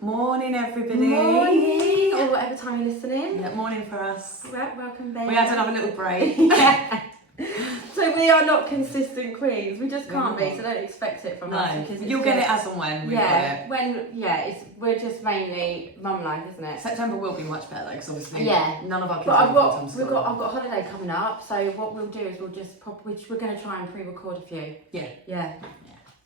Morning, everybody. Morning, or whatever time you're listening. Yeah, morning for us. Right, welcome back. We had to have a little break. Yeah. So we are not consistent queens. We just can't We're be. not. So don't expect it from No, us because you'll get it as and when we get we're just mainly mum life, isn't it. it? September will be much better because obviously none of our kids But have I've full-time school. got a holiday coming up. So what we'll do is we'll just we're going to try and pre-record a few. Yeah.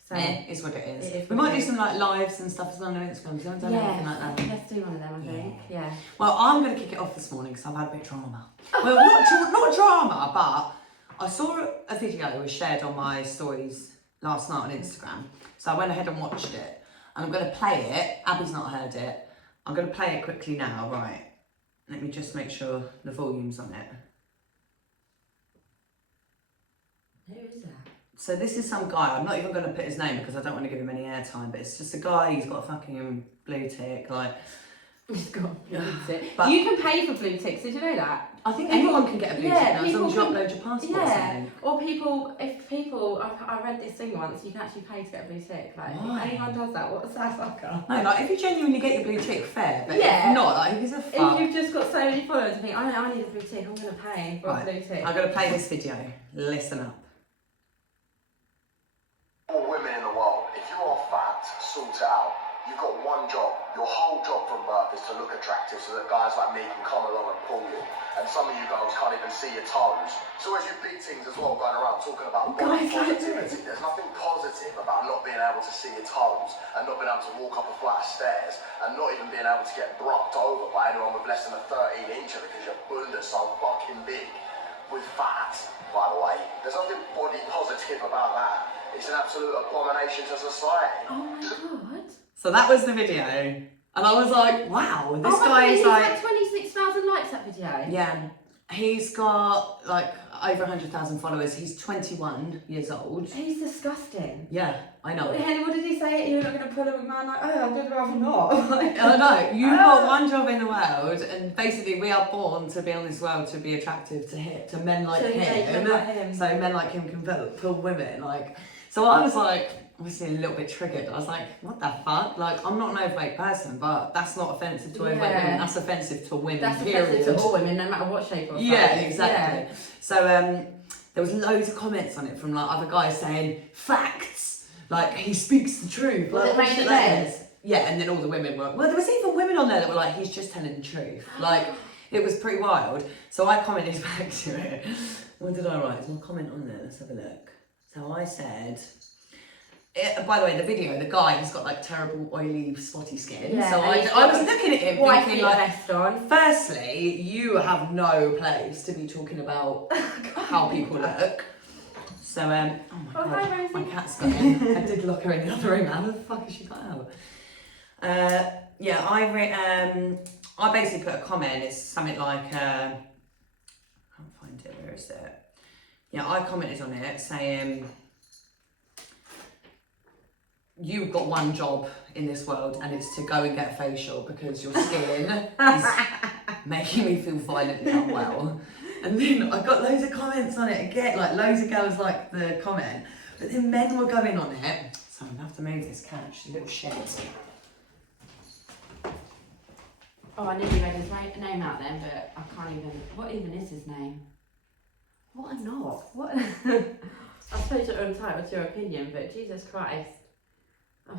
So it's what it is. It is we what might it do is. some like lives and stuff as well on Instagram. We haven't done anything like that. Let's do one of them, I think. Yeah. Well, I'm going to kick it off this morning because I've had a bit of drama. Well, not drama, but I saw a video was shared on my stories last night on Instagram. So I went ahead and watched it. And I'm going to play it. Abby's not heard it. I'm going to play it quickly now. Right. Let me just make sure the volume's on it. Who is that? So this is some guy, I'm not even going to put his name because I don't want to give him any airtime, but it's just a guy, he's got a fucking blue tick, like... He's got a blue tick. But you can pay for blue ticks, did you know that? I think anyone can get a blue tick now, as long as you upload your passport or something. Or I read this thing once, you can actually pay to get a blue tick. Like, Why? if anyone does that, what's that fucker? No, like, if you genuinely get your blue tick, fair, but Yeah. if not, like, who's a fuck? If you've just got so many followers and think, I need a blue tick, I'm going to pay for a blue tick. I'm going to play this video. Listen up. All women in the world, if you are fat, sort it out. You've got one job. Your whole job from birth is to look attractive so that guys like me can come along and pull you. And some of you girls can't even see your toes. So as you big things as well going around talking about body positivity, there's nothing positive about not being able to see your toes and not being able to walk up a flight of stairs and not even being able to get brucked over by anyone with less than a 13-incher because your bunda's so fucking big. With fat, by the way. There's nothing body positive about that. It's an absolute abomination to society. Oh my god. So that was the video. And I was like, wow, this guy is like... He's had 26,000 likes, that video. Yeah. He's got like over 100,000 followers. He's 21 years old. He's disgusting. Yeah, I know. What did he say? You're not going to pull a man like, oh, I'd rather not. I know. You've got one job in the world, and basically we are born to be on this world to be attractive to men like him. So men like him can pull women. Like, so I was like, obviously a little bit triggered. I was like, what the fuck? Like, I'm not an overweight person, but that's not offensive to overweight women. That's offensive to women, that's period. offensive to all women, no matter what shape or size. Yeah, exactly. Yeah. So there was loads of comments on it from like other guys saying, facts! Like, he speaks the truth. Was like, it mainly men? Yeah, and then all the women were... Well, there was even women on there that were like, he's just telling the truth. Like, it was pretty wild. So I commented back to it. What did I write? There's one comment on there. Let's have a look. So I said... by the way, the video, the guy, he's got like terrible oily spotty skin. Yeah, so I was looking at him thinking like, vest on. Firstly, you have no place to be talking about how people look. So oh my god, hi, Rosie. my cat's got in. I did lock her in the other room. How the fuck has she got out? Yeah, I basically put a comment. It's something like I can't find it. Where is it? Yeah, I commented on it saying, you've got one job in this world and it's to go and get a facial because your skin is making me feel violently unwell. And then I got loads of comments on it again, like loads of girls liked the comment, but then men were going on it. So I'm gonna have to move this cat, she's a little shit. Oh, I nearly read his name out then, but I can't even. What even is his name? What a knob. What? I suppose you're entitled to your opinion, but Jesus Christ. Oh,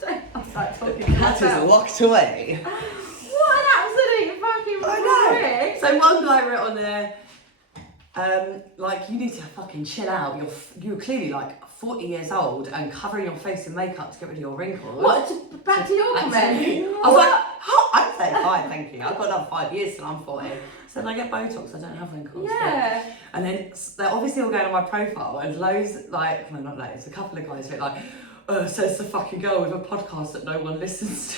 don't start talking about Cat is locked away. What an absolute fucking prick. So one guy wrote on there, like, you need to fucking chill out. You're clearly like 40 years old and covering your face in makeup to get rid of your wrinkles. What? Back to your comment? I was like, I'm 35, thank you. I've got another 5 years till I'm 40. So I get Botox, I don't have wrinkles. Yeah. And then they're obviously all going on my profile and loads, like, well, not loads, a couple of guys were like, says the fucking girl with a podcast that no one listens to.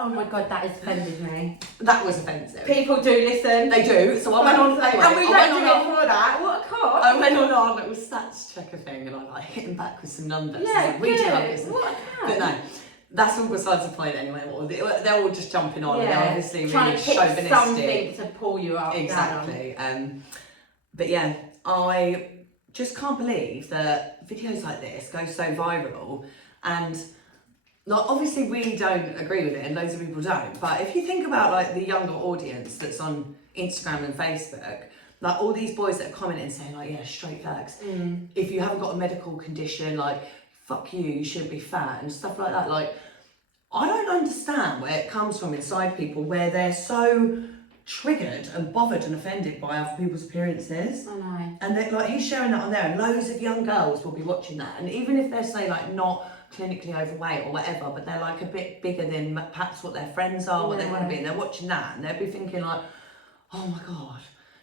Oh my god, that has offended me. That was offensive. People do listen. They do. So I went on. Anyway, and we don't do it for that. What a cock. I went on our little stats checker thing and I like hit him back with some numbers. Yeah, like, we do have this. What a cat. But no, that's all besides the point anyway. They're all just jumping on. Yeah. They're obviously trying really to pick chauvinistic. something to pull you up. Exactly. But yeah, I just can't believe that videos like this go so viral. And like obviously we don't agree with it and loads of people don't, but if you think about like the younger audience that's on Instagram and Facebook, like all these boys that are commenting saying like, yeah, straight facts, if you haven't got a medical condition, like fuck you shouldn't be fat and stuff like that. Like I don't understand where it comes from inside people where they're so triggered and bothered and offended by other people's appearances. I know. And they're like, he's sharing that on there, and loads of young girls will be watching that. And even if they're, say, like not clinically overweight or whatever, but they're like a bit bigger than perhaps what their friends are, what they want to be, and they're watching that, and they'll be thinking like, oh my god,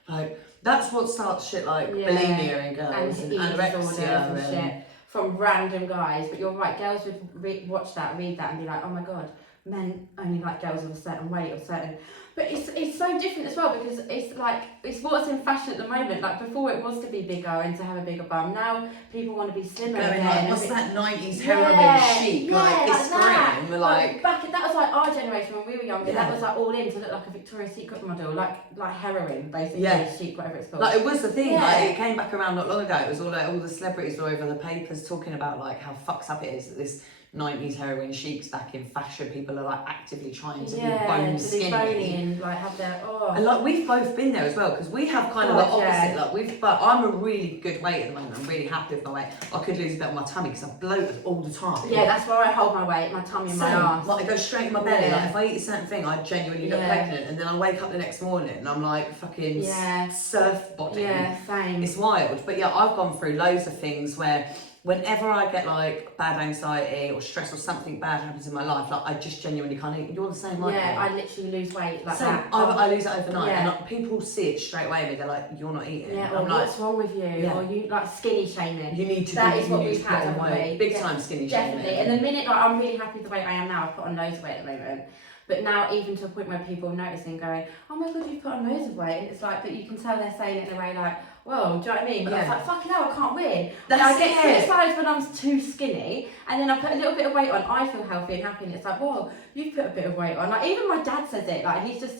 like that's what starts shit like bulimia in girls and anorexia and shit from random guys. But you're right, girls would watch that, read that, and be like, oh my god, men only like girls of a certain weight or certain. But it's so different as well, because it's like, it's what's in fashion at the moment. Like before it was to be bigger and to have a bigger bum. Now people want to be slimmer again. Like, what's that 90s heroin chic? Like it's grim. Like back, that was like our generation when we were younger. That was like all in to look like a Victoria's Secret model, like heroin basically, chic, whatever it's called. Like it was the thing. Like it came back around not long ago. It was all like all the celebrities all over the papers talking about like how fucked up it is that this 90s heroin chic's back in fashion. People are like actively trying to be bone skinny and like have their and like we've both been there as well, because we have kind of the opposite. Like I'm a really good weight at the moment. I'm really happy with my weight. I could lose a bit on my tummy because I'm bloated all the time. Yeah, that's where I hold my weight, my tummy and my arse. Like I go straight in my belly. Like if I eat a certain thing, I genuinely look pregnant, and then I wake up the next morning and I'm like fucking surf body. Yeah, same. It's wild. But yeah, I've gone through loads of things where whenever I get like bad anxiety or stress or something bad happens in my life, like I just genuinely can't eat. You're the same, like I literally lose weight like that. I lose it overnight, and like, people see it straight away. And they're like, "You're not eating." Yeah, or I'm like, what's wrong with you? Or you like skinny shaming. You need to. That is what we've had, haven't we? Big time skinny shaming. Definitely. And the minute like I'm really happy with the weight I am now. I've put on loads of weight at the moment. But now, even to a point where people are noticing, going, "Oh my god, you've put on loads of weight," and it's like, but you can tell they're saying it in a way like, "Well, do you know what I mean?" But it's like, fucking hell, I can't win. I get criticised when I'm too skinny, and then I put a little bit of weight on. I feel healthy and happy, and it's like, "Whoa, you've put a bit of weight on." Like even my dad says it. Like he's just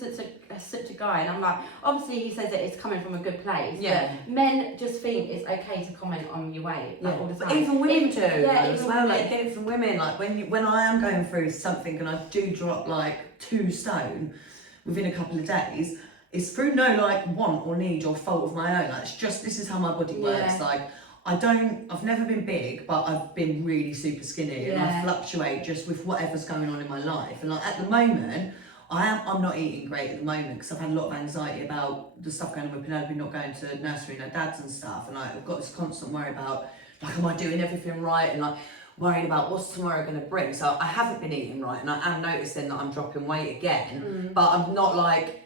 such a guy, and I'm like, obviously he says it's coming from a good place. Yeah. But men just think it's okay to comment on your weight all the time. But even women do as well. Like get it from women. Like when I am going through something and I do drop like 2 stone within a couple of days, it's through no like want or need or fault of my own. Like it's just, this is how my body works. Like I've never been big, but I've been really super skinny, and I fluctuate just with whatever's going on in my life. And like at the moment, I'm not eating great at the moment because I've had a lot of anxiety about the stuff going on with Penelope, not going to nursery, no dads and stuff, and like I've got this constant worry about like, am I doing everything right, and like worrying about what's tomorrow going to bring. So I haven't been eating right, and I am noticing that I'm dropping weight again, but I'm not like,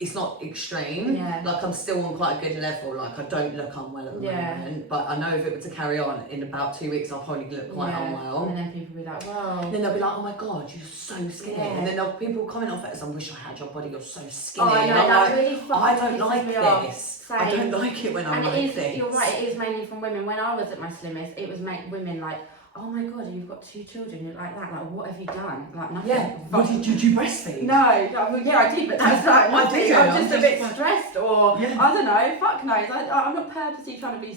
it's not extreme. Like I'm still on quite a good level. Like I don't look unwell at the moment, but I know if it were to carry on in about 2 weeks, I'll probably look quite unwell. And then people will be like, "Wow." Then they'll be like, "Oh my god, you're so skinny." And then people comment off it as, "I wish I had your body. You're so skinny." Oh, I know, and I'm that like, really I don't like this. Same. I don't like it when I'm like this. You're right. It is mainly from women. When I was at my slimmest, it was women like, "Oh my god, you've got 2 children, you're like that, like what have you done?" Like nothing. Yeah. What did you breastfeed? No, I did, but that's like I did. I'm just a bit stressed, or I don't know, fuck knows. I'm not purposely trying to be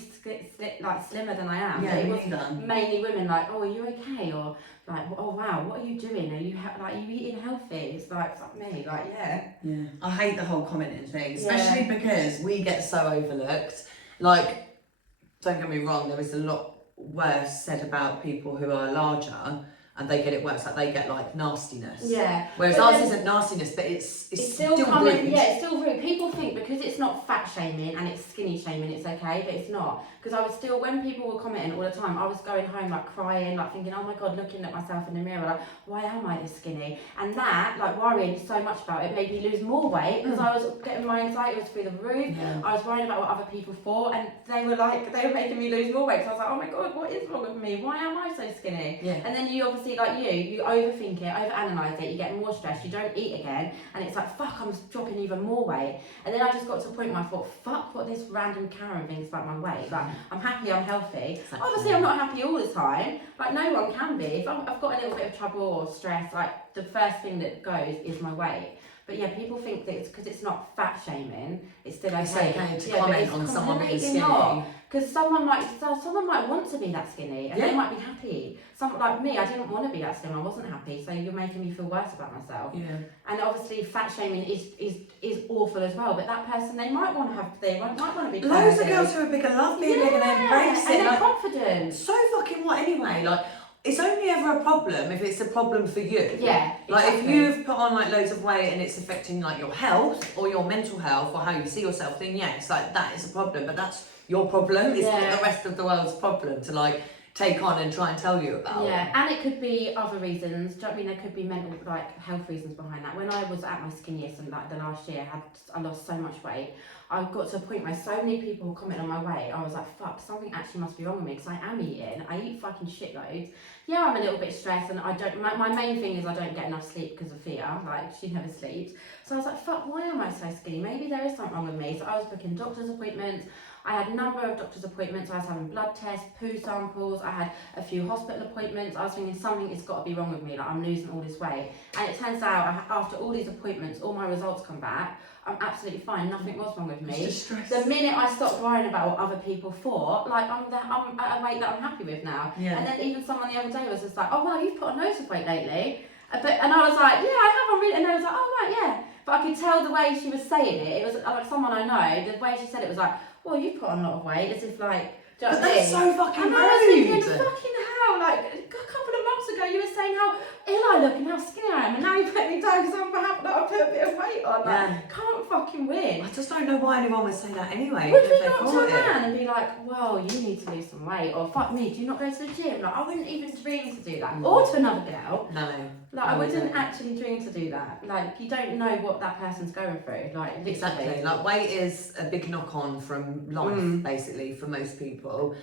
like slimmer than I am. Yeah, it was mainly women like, "Oh, are you okay?" Or like, "Oh wow, what are you doing? Are you like, are you eating healthy?" It's like, fuck me, like yeah. I hate the whole commenting thing, especially because we get so overlooked. Like, don't get me wrong, there is a lot worse said about people who are larger, and they get it worse, like they get like nastiness. Yeah. Whereas ours isn't nastiness, but it's still coming, rude. Yeah, it's still rude. People think because it's not fat shaming and it's skinny shaming, it's okay, but it's not. Because I was still, when people were commenting all the time, I was going home like crying, like thinking, "Oh my god," looking at myself in the mirror, like, "Why am I this skinny?" And that, like worrying so much about it, made me lose more weight because I was getting, my anxiety was through the roof. I was worrying about what other people thought, and they were making me lose more weight. So I was like, "Oh my god, what is wrong with me? Why am I so skinny?" And then you obviously, like you overthink it, overanalyze it, you get more stressed, you don't eat again, and it's like, fuck, I'm dropping even more weight. And then I just got to a point where I thought, fuck what this random Karen thinks about my weight. Like, I'm happy, I'm healthy. Obviously, I'm not happy all the time. Like, no one can be. If I've got a little bit of trouble or stress, like, the first thing that goes is my weight. But yeah, people think that it's because it's not fat shaming, it's still okay. It's okay to but comment it's on someone being completely skinny. not. Because someone might want to be that skinny and they might be happy. Some like me, I didn't want to be that slim. I wasn't happy. So you're making me feel worse about myself. Yeah. And obviously, fat shaming is awful as well. But that person, they might want to be. Loads of girls who are bigger love being big and they embrace it. And they're like, confident. So fucking what anyway? Like, it's only ever a problem if it's a problem for you. Yeah. Like exactly. if you've put on like loads of weight and it's affecting like your health or your mental health or how you see yourself, then yes, like that is a problem. But that's your problem. It's not the rest of the world's problem to like take on and try and tell you about. Yeah, and it could be other reasons. Do you know what I mean? There could be mental, like health reasons behind that. When I was at my skinniest and like the last year, I lost so much weight. I got to a point where so many people comment on my weight. I was like, fuck, something actually must be wrong with me because I am eating. I eat fucking shitloads. Yeah, I'm a little bit stressed and I don't. My main thing is I don't get enough sleep because of fear. Like she never sleeps. So I was like, fuck, why am I so skinny? Maybe there is something wrong with me. So I was booking doctor's appointments. I had a number of doctor's appointments. I was having blood tests, poo samples. I had a few hospital appointments. I was thinking something has got to be wrong with me. Like I'm losing all this weight. And it turns out after all these appointments, all my results come back. I'm absolutely fine. Nothing was wrong with me. It's just stress. The minute I stopped worrying about what other people thought, like I'm at a weight that I'm happy with now. Yeah. And then even someone the other day was just like, "Oh wow, you've put on loads of weight lately." And I was like, "Yeah, I have. I'm really." And they was like, "Oh right, yeah." But I could tell the way she was saying it. It was like someone I know. The way she said it was like, "Well, you've put on a lot of weight," as if like. Do you know But what I that's mean? so fucking And I was thinking, rude. fucking hell, like a couple of months ago you were saying how ill I look and how skinny I am, and now you're putting me down because I'm perhaps not I put a bit of weight on. Like, can't fucking win. I just don't know why anyone would say that anyway. Would if we they not thought turn it. around and be like, well, you need to lose some weight, or fuck me, do you not go to the gym? Like, I wouldn't even dream to do that. Or to another girl. No. Like, I wouldn't actually dream to do that. Like, you don't know what that person's going through. Like, literally. Exactly. Like weight is a big knock on from life, basically, for most people.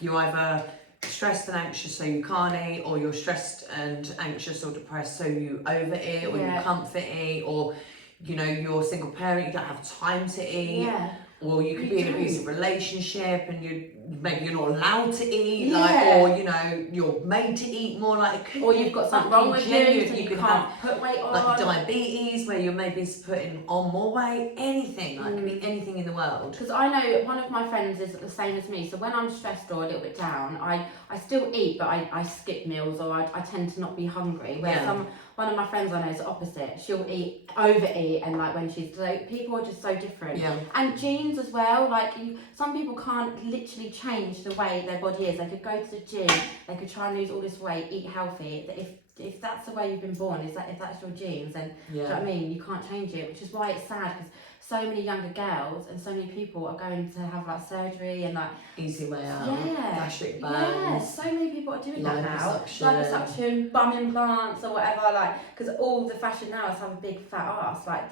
You're either stressed and anxious so you can't eat, or you're stressed and anxious or depressed so you overeat or you comfort eat, or you know, you're a single parent, you don't have time to eat. Yeah. Or you could be in an abusive relationship and maybe you're not allowed to eat, Yeah. like, or you know, you're made to eat more, like it could Or you've got something wrong with you, so you could can't have put weight on. like diabetes, where you're maybe putting on more weight, anything, like it could be anything in the world. Because I know one of my friends is the same as me, so when I'm stressed or a little bit down, I still eat, but I skip meals, or I tend to not be hungry. Where one of my friends I know is the opposite. She'll overeat, and like when she's like, people are just so different. Yeah. And genes as well. Like some people can't literally change the way their body is. They could go to the gym, they could try and lose all this weight, eat healthy. If that's the way you've been born, if that's your genes, then do you know what I mean? You can't change it, which is why it's sad because so many younger girls and so many people are going to have like surgery and like easy way out, yeah, gastric burns. yeah, so many people are doing that now. Liposuction, bum implants or whatever, like because all the fashion now is have a big fat ass. Like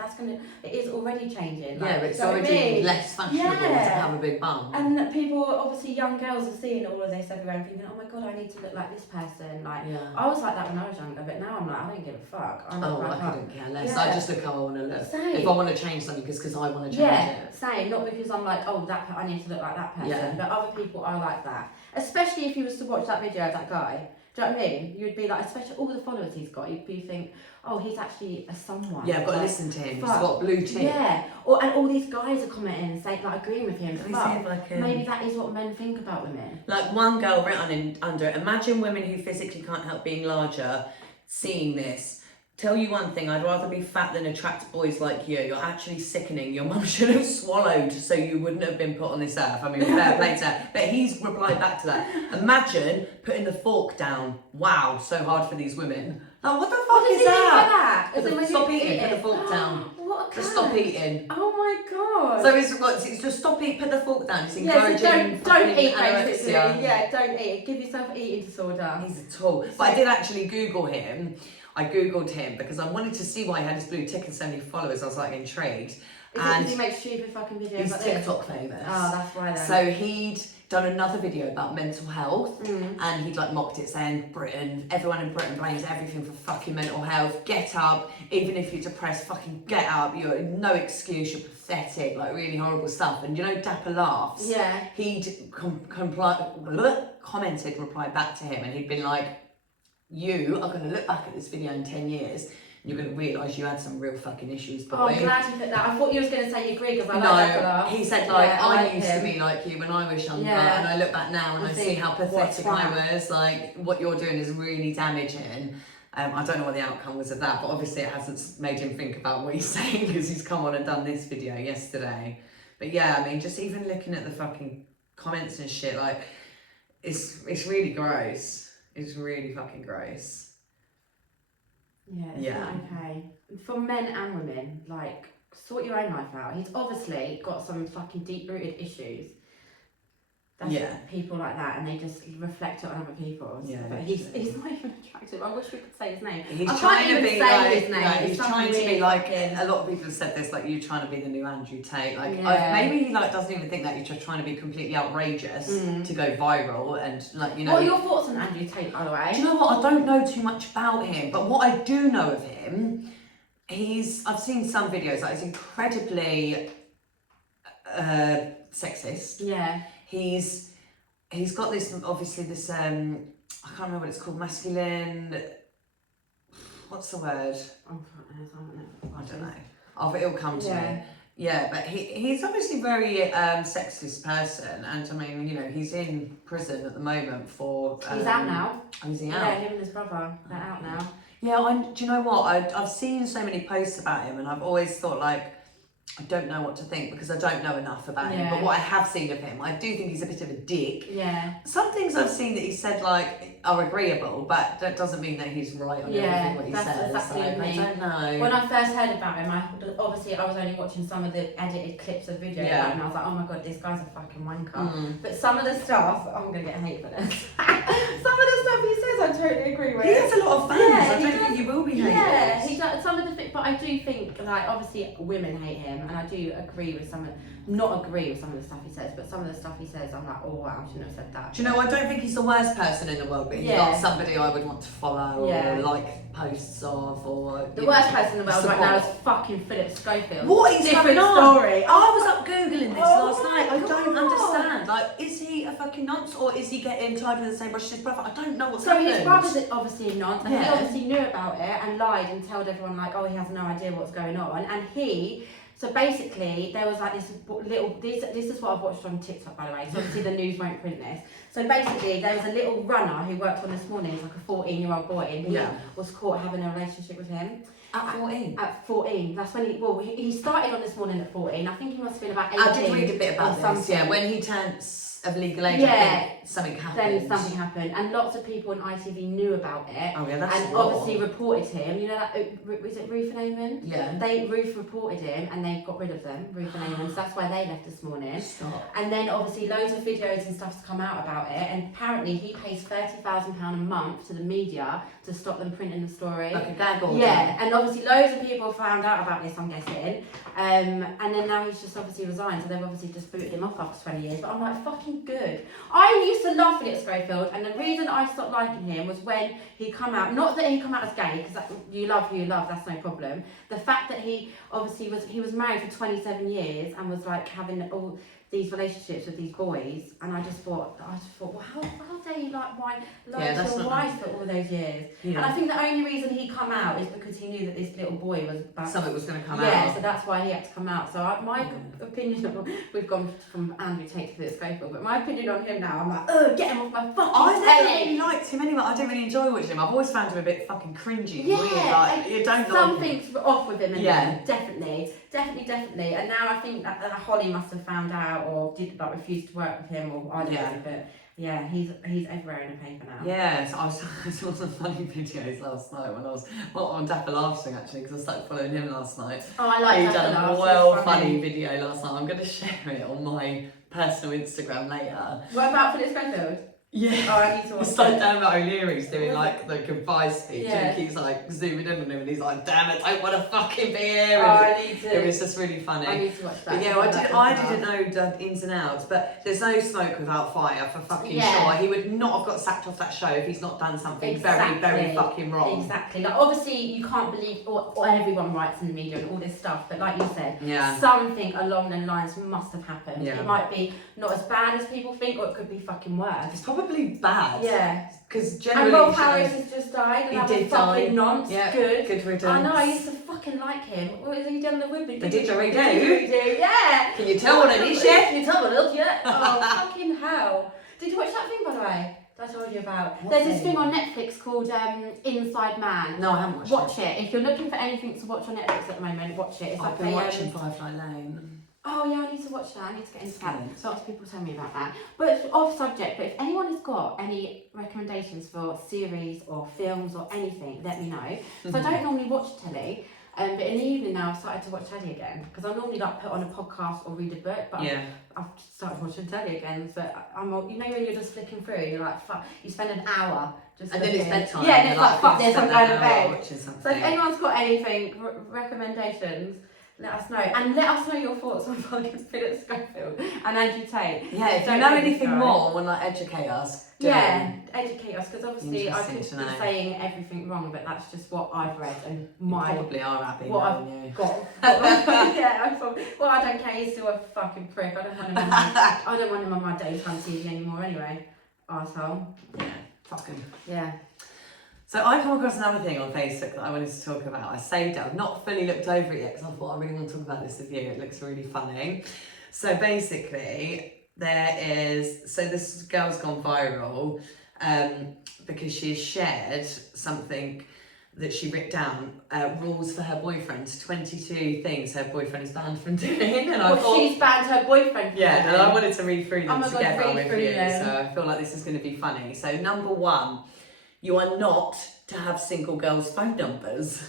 it is already changing. Like, yeah, it's already less fashionable to have a big bum. And people, obviously, young girls are seeing all of this everywhere and thinking, oh my god, I need to look like this person. Like I was like that when I was younger, but now I'm like, I don't give a fuck. I couldn't care less. I just look how I want to look. Same. If I want to change something, because I want to change it. Same. Not because I'm like, oh, I need to look like that person. Yeah. But other people are like that. Especially if you was to watch that video of that guy. Do you know what I mean? You'd be like, especially all the followers he's got, you'd be think, oh, he's actually a someone. Yeah, I've got to listen to him. He's got blue tick. Yeah. And all these guys are commenting and saying, like, agreeing with him. Maybe that is what men think about women. Like one girl written under it, imagine women who physically can't help being larger seeing this. Tell you one thing, I'd rather be fat than attract boys like you. You're actually sickening. Your mum should have swallowed so you wouldn't have been put on this earth. I mean, fair play to her. But he's replied back to that. Imagine putting the fork down. Wow, so hard for these women. Like, what the fuck is that? Stop eating, put the fork down. What a Just stop eating. Oh my god. So it's just stop eating, put the fork down. It's encouraging. Don't eat basically. anorexia. Yeah, don't eat. Give yourself an eating disorder. He's a tool. But I did actually Google him. I googled him because I wanted to see why he had his blue tick and so many followers. I was like intrigued. Does he make stupid fucking videos he's like TikTok this? famous. Oh, that's why then. So he'd done another video about mental health and he'd like mocked it, saying everyone in Britain blames everything for fucking mental health. Get up, even if you're depressed, fucking get up. You're no excuse, you're pathetic, like really horrible stuff. And you know, Dapper Laughs. Yeah. He'd replied back to him, and he'd been like, you are going to look back at this video in 10 years, You're going to realise you had some real fucking issues, boy. Oh, I'm glad you put that. I thought you was going to say you agree because I like that. He said like, Yeah, I like used him. to be like you when I was younger, Yeah. and I look back now and I see how pathetic what's I was. Like, what you're doing is really damaging. I don't know what the outcome was of that, but obviously it hasn't made him think about what he's saying because he's come on and done this video yesterday. But yeah, I mean, just even looking at the fucking comments and shit, like, it's really gross. It's really fucking gross. Yeah, it's not okay. For men and women, like, sort your own life out. He's obviously got some fucking deep-rooted issues. That's people like that, and they just reflect it on other people. Yeah, but he's not even attractive. I wish we could say his name. He's I trying can't to even be say like, his name. he's It's trying to something be like, fucking- a lot of people have said this, like, you trying to be the new Andrew Tate. Like, Yeah. maybe he like doesn't even think that, you're just trying to be completely outrageous to go viral and like, you know. What are your thoughts on Andrew Tate, by the way? Do you know what? I don't know too much about him, but what I do know of him, I've seen some videos, like, he's incredibly sexist. Yeah. He's got this, obviously this, I can't remember what it's called, masculine, what's the word? Oh, I don't know. It'll come to me. Yeah, but he's obviously a very sexist person, and I mean, you know, he's in prison at the moment for... he's out now. Oh, is he out? Yeah, him and his brother, they're out now. Yeah, do you know what? I've seen so many posts about him, and I've always thought, like, I don't know what to think because I don't know enough about him. But what I have seen of him, I do think he's a bit of a dick. Yeah. Some things I've seen that he said, like, are agreeable, but that doesn't mean that he's right on everything what he says. That's exactly what I mean. I don't know. When I first heard about him, I was only watching some of the edited clips of video, and I was like, oh my god, this guy's a fucking wanker. But some of the stuff, I'm gonna get hate for this. Some of the stuff he says, I totally agree with. He has a lot of fans. I don't think he will be hated. Yeah, he does some of the things, but I do think, like, obviously women hate him, and I do agree with not agree with some of the stuff he says, but some of the stuff he says, I'm like, oh wow, I shouldn't have said that. Do you know, I don't think he's the worst person in the world, but he's not somebody I would want to follow or like posts of, or... The worst person in the world right now is fucking Philip Schofield. What is different on? story? I was up Googling this last night. I don't understand. Like, is he a fucking nonce, or is he getting tied with the same brush as his brother? I don't know what's happened. So his brother's obviously a nonce, and he obviously knew about it and lied and told everyone, like, oh, he has no idea what's going on. And so basically, there was like this this is what I've watched on TikTok, by the way, so obviously the news won't print this. So basically, there was a little runner who worked on This Morning, he's like a 14-year-old boy, and he was caught having a relationship with him. At 14? At 14. That's when he started on This Morning at 14. I think he must have been about 18. I did read a bit about this, when he turned of legal age, I think something happened. Then something happened, and lots of people on ITV knew about it. Oh yeah, that's and obviously reported him. You know that was it Ruth and Eamon? Yeah. Ruth reported him, and they got rid of them, Ruth and Eamon. So that's why they left This Morning. Stop. And then obviously loads of videos and stuff's come out about it, and apparently he pays £30,000 a month to the media to stop them printing the story. Like a gag order. Yeah, and obviously loads of people found out about this, I'm guessing. And then now he's just obviously resigned, so they've obviously just booted him off after 20 years. But I'm like, fucking good. I used to love Philip Schofield, and the reason I stopped liking him was when he come out, not that he come out as gay, because you love who you love, that's no problem. The fact that he obviously was married for 27 years and was like having all these relationships with these boys, and I just thought, well, how dare you lie to your wife for all those years? Yeah. And I think the only reason he come out is because he knew that this little boy was something was going to come out. Yeah, so that's why he had to come out. So my opinion, we've gone from Andrew Tate to Philip Schofield, but my opinion on him now, I'm like, ugh, get him off my fucking I never telly. really liked him anyway. I don't really enjoy watching him. I've always found him a bit fucking cringy. Yeah, weird. Like, you don't something's like off with him. And yeah, definitely. And now I think that Holly must have found out, or did like refuse to work with him, or I don't know. But yeah, he's everywhere in the paper now. Yeah, so I saw some funny videos last night when I was on Dapper Laughing actually, because I started following him last night. Oh, I like He Dapper done Laughs, a well it's funny video last night. I'm going to share it on my personal Instagram later. What about Philip Schofield? Yeah. Oh, I need to watch It's like it. Dermot O'Leary's doing like the goodbye speech, Yeah. and he keeps like zooming in on him, and he's like, "Damn it, I don't want to fucking be here." Oh, And I need to. it was just really funny. I need to watch that. But yeah, I didn't know the ins and outs, but there's no smoke without fire for fucking sure. He would not have got sacked off that show if he's not done something very, very fucking wrong. Exactly. Like obviously you can't believe or everyone writes in the media and all this stuff, but like you said, something along the lines must have happened. Yeah. It might be not as bad as people think, or it could be fucking worse. It's probably probably bad. Yeah. Because And generally. Rolf Harris has just died, and He I was did fucking die. nonce. Yeah, Good. good riddance. I know, I used to fucking like him. What has he done the Wimbledon? The didgeridoo? Didgeridoo, yeah. Can you tell what it is, chef? Can you tell what it is, yeah? Oh, fucking hell. Did you watch that thing, by the way, that I told you about? What There's this thing? thing on Netflix called Inside Man. No, I haven't watched Watch it. If you're looking for anything to watch on Netflix at the moment, watch it. It's I've like been a, watching Firefly Lane. Oh yeah, I need to watch that. I need to get into that. Yes. Lots of people tell me about that. But it's off subject. But if anyone has got any recommendations for series or films or anything, let me know. So I don't normally watch telly. But in the evening now, I've started to watch telly again because I normally like put on a podcast or read a book. But Yeah. I've started watching telly again. So I'm, you know, when you're just flicking through, you're like, fuck. You spend an hour just. And then it's looking. bedtime. Yeah, and it's like, fuck this, I'm going to bed. Watching something. So if anyone's got anything, recommendations, let us know. And let us know your thoughts on fucking Philip Schofield and Andrew Tate. Yeah, if you Don't know get me anything started. more, want like educate us. do. Yeah, educate us, because obviously I Interesting could to be know. saying everything wrong, but that's just what I've read and You my probably are happy. what knowing you. got. Yeah, I'm probably. Well, I don't care. He's still a fucking prick. I don't want him on my, I don't want him on my daytime TV anymore. Anyway, arsehole. Yeah, fucking. Yeah. So I come across another thing on Facebook that I wanted to talk about. I saved it. I've not fully looked over it yet because I thought I really want to talk about this with you. It looks really funny. So basically, this girl's gone viral because she has shared something that she wrote down, rules for her boyfriend, 22 things her boyfriend is banned from doing. And I Well, thought, she's banned her boyfriend. From yeah, doing. and I wanted to read through them Oh my God, together read with through you. them. So I feel like this is going to be funny. So number 1, you are not to have single girls' phone numbers.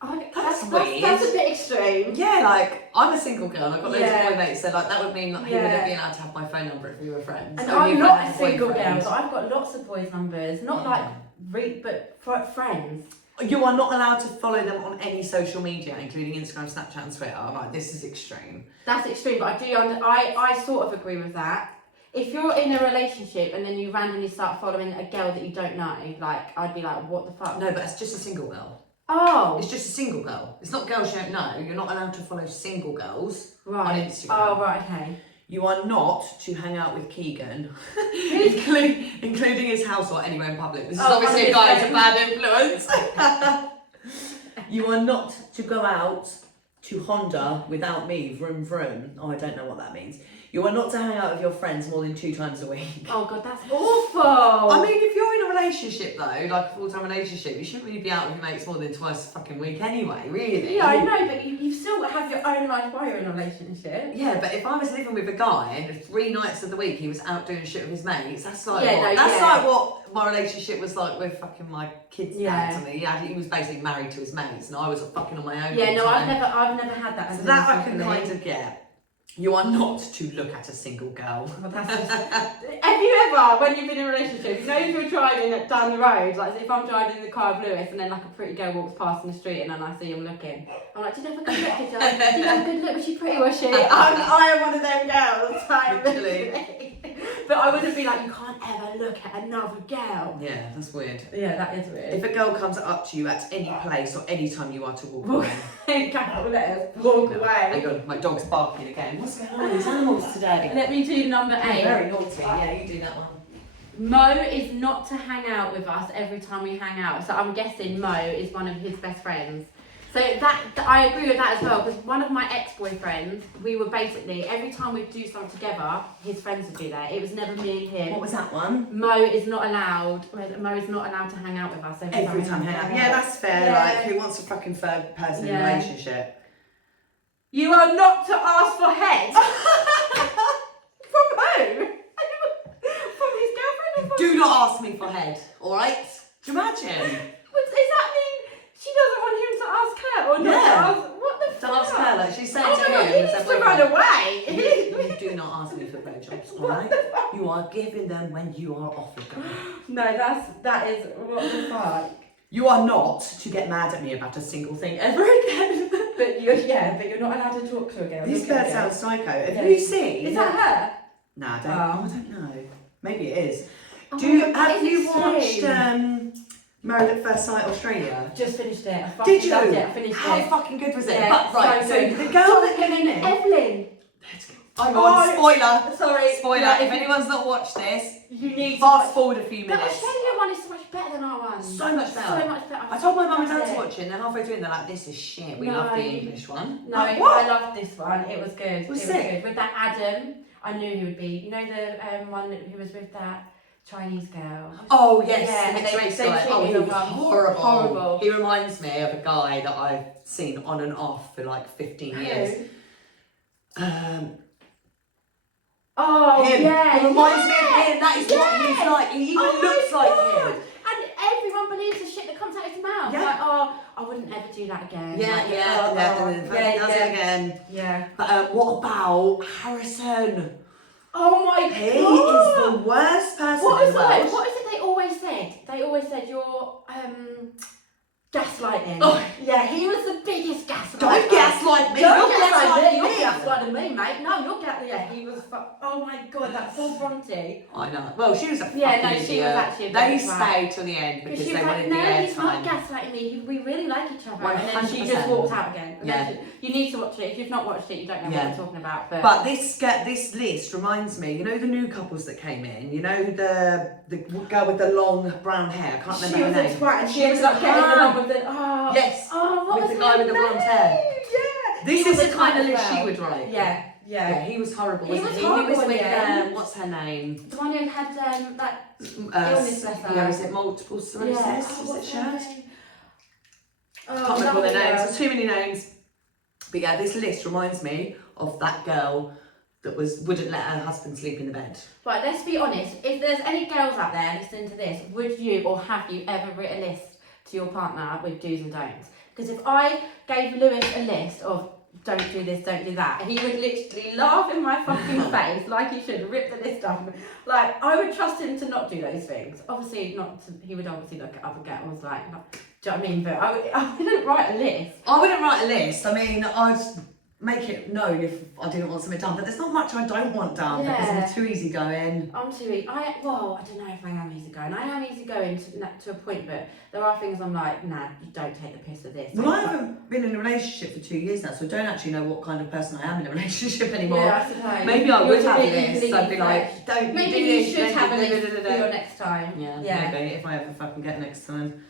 Oh, That's that's weird. a bit extreme. Yeah, like I'm a single girl. I've got loads Yeah. of boy mates, so like that would mean like he Yeah. wouldn't be allowed to have my phone number if we were friends. And Only I'm if I not had a single girl, boyfriend. so I've got lots of boys' numbers. Not Yeah. but for friends. You are not allowed to follow them on any social media, including Instagram, Snapchat, and Twitter. I'm like, this is extreme. That's extreme, but I sort of agree with that. If you're in a relationship and then you randomly start following a girl that you don't know, like I'd be like, what the fuck? No, but it's just a single girl. Oh, It's just a single girl. It's not girls you don't know. You're not allowed to follow single girls right. on Instagram. Oh, right, okay. You are not to hang out with Keegan, including his house or anywhere in public. This is Oh, obviously a guy who's a 100%. bad influence. You are not to go out to Honda without me, vroom vroom. Oh, I don't know what that means. You are not to hang out with your friends more than 2 times a week. Oh God, that's awful. I mean, if you're in a relationship though, like a full-time relationship, you shouldn't really be out with your mates more than twice a fucking week anyway, really. Yeah, I know, but you still have your own life while you're in a relationship. Yeah, but if I was living with a guy and 3 nights of the week he was out doing shit with his mates, that's like Yeah, what, no, that's yeah. like what my relationship was like with fucking my kids' Yeah. dads. And he was basically married to his mates, and I was fucking on my own. Yeah, all the no, time. I've never had that. So as that an I can example. kind of get. You are not to look at a single girl. Well, that's just, have you ever, when you've been in a relationship, you know if you're driving down the road, like if I'm driving in the car of Lewis and then like a pretty girl walks past in the street and then I see him looking, I'm like, did you have a good look, did you? Did you have a good look? Was she pretty, was she? I am one of them girls. Literally. But I wouldn't be like, you can't ever look at another girl. Yeah, that's weird. Yeah, that is weird. If a girl comes up to you at any place or any time, you are to walk away. Capital letters, walk away. Hang on, my dog's barking again. What's going on with these animals today? Let me do number They're 8. very naughty. Yeah, you do that one. Mo is not to hang out with us every time we hang out. So I'm guessing Mo is one of his best friends. So that I agree with that as well, because one of my ex-boyfriends, we were basically, every time we'd do something together, his friends would be there. It was never me and him. What was that one? Mo is not allowed to hang out with us Every time hang out. Yeah, that's fair. Yeah. Like, who wants a fucking third person in a Yeah. relationship? You are not to ask for head. From who? From his girlfriend or from... Do not ask me for head, alright? Do you imagine? Does that mean she doesn't want him to ask her or not Yeah. to ask? What the To fuck? ask her, like she's saying Oh to my God, him. he as needs a to boyfriend, run away. You do not ask me for blowjobs, alright? You are giving them when you are offered them. No, that is what the fuck. You are not to get mad at me about a single thing ever again. But you're not allowed to talk to a girl. This Look at bird a sounds psycho. Have Yeah. you seen? Is that her? Nah, Oh. I don't know. Maybe it is. Oh Do my you, God, that have is you watched insane. Married at First Sight Australia? Just finished it. I fucking Did you? loved it. I finished How it. fucking good was it? Yeah, but right, so so good. the girl that came in, Evelyn. let's get I'm on. Spoiler. Sorry. Spoiler. Yeah, if anyone's not watched this, you need fast forward a few The minutes. Australian one is so much better than our one. So much better. So much better. I told my mum and dad loved to it. watch it, and they're halfway through, and they're like, "This is shit. We No. love the English one." No, Like, what? I loved this one. It was good. It was It sick. was good. With that Adam, I knew he would be. You know the one who was with that Chinese girl. Oh yes, Yeah, the mixed they- race they guy. Oh, he treated was him horrible. horrible. He reminds me of a guy that I've seen on and off for like 15 years. Oh Him. yeah, He reminds me of him. That is what he's like. He even Oh looks my like God. him. And everyone believes the shit that comes out of his mouth. Yeah. Like, oh, I wouldn't ever do that again. Yeah, Like, yeah, oh, yeah. oh, And then he does it again. Yeah. But what about Harrison? Oh my He God. is the worst person What in is the world. it? What is it they always said? They always said you're gaslighting. Oh. Yeah, he was the biggest gaslighter. Don't gaslight me. Don't You're gaslight me. You're gaslighting gaslighting me, mate. No, you're gaslighting. Yeah, he was. Oh my God, that poor Bronte. I know. Well, she was a fucking Yeah, no, idiot. she was actually a They bit right. stayed till the end because She they was like, wanted no, the he's not airtime. gaslighting me. We really like each other. And then she 100%. just walked out again. And Yeah. then you need to watch it. If you've not watched it, you don't know Yeah. what I'm talking about. But this list reminds me, you know the new couples that came in, you know the girl with the long brown hair, I can't she remember was her a name. twat, and She she was was like a getting the twat. one with the Yes, what with was the guy with the her blonde name? hair. Yeah. This He was is a the kind twat of as list she well. would write. Yeah. Yeah, he was horrible, He wasn't was he? horrible He was in with, the end. what's her name? The one who had that illness, bless her. Yeah, is it multiple sclerosis? Yeah. Is it what's her Shad? name? Can't remember all their names, her. there's too many names. But yeah, this list reminds me of that girl that wouldn't let her husband sleep in the bed. Right, let's be honest. If there's any girls out there listening to this, would you or have you ever written a list to your partner with do's and don'ts? Because if I gave Lewis a list of don't do this, don't do that, he would literally laugh in my fucking face like he should, rip the list off. Like, I would trust him to not do those things. Obviously, he would obviously look at other girls, like, do you know what I mean? But I wouldn't write a list. I wouldn't write a list. I mean, I'd make it known if I didn't want something done. But there's not much I don't want done because Yeah. I'm too easygoing. I'm too easy. I don't know if I am easygoing. I am easygoing to a point, but there are things I'm like, nah, you don't take the piss of this. Well, I haven't been in a relationship for 2 years now, so I don't actually know what kind of person I am in a relationship anymore. Yeah, I suppose. Maybe I You're would have a completely list. I'd be fresh. like, don't Maybe do you this, should don't have a do list da, da, for da, your da. next time. Yeah, maybe if I ever fucking get next time.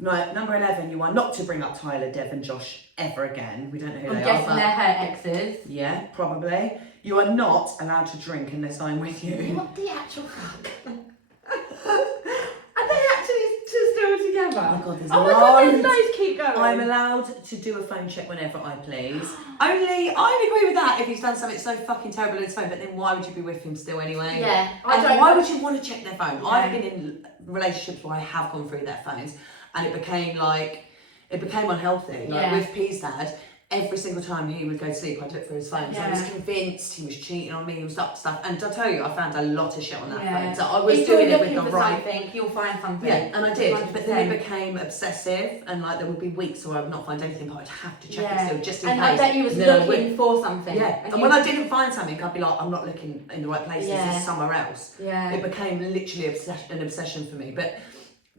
Right, number 11, you are not to bring up Tyler, Dev and Josh ever again. We don't know who I'm they are, guessing but they're her exes. yeah, probably. You are not allowed to drink unless I'm with you. What the actual fuck? Are they actually still together? Oh my God, there's Oh my God, there's loads. loads. Keep going. I'm allowed to do a phone check whenever I please. Only, I agree with that if he's done something so fucking terrible in his phone, but then why would you be with him still anyway? Yeah, And why would you want to check their phone? Yeah. I've been in relationships where I have gone through their phones and it became unhealthy. Like Yeah. with P's dad, every single time he would go to sleep, I'd look through his phone. So I was Yeah. convinced he was cheating on me, he was up to stuff. And I'll tell you, I found a lot of shit on that Yeah. phone. So I was if doing you're it with looking the for right. something, you'll find something. Yeah, and I did, but then 100%. it became obsessive, and like there would be weeks where I would not find anything, but I'd have to check it Yeah. still, just in And case. I bet you was And then I would- looking for something. Yeah, and when I didn't find something, I'd be like, I'm not looking in the right places, Yeah. it's somewhere else. Yeah. It became literally an obsession for me. But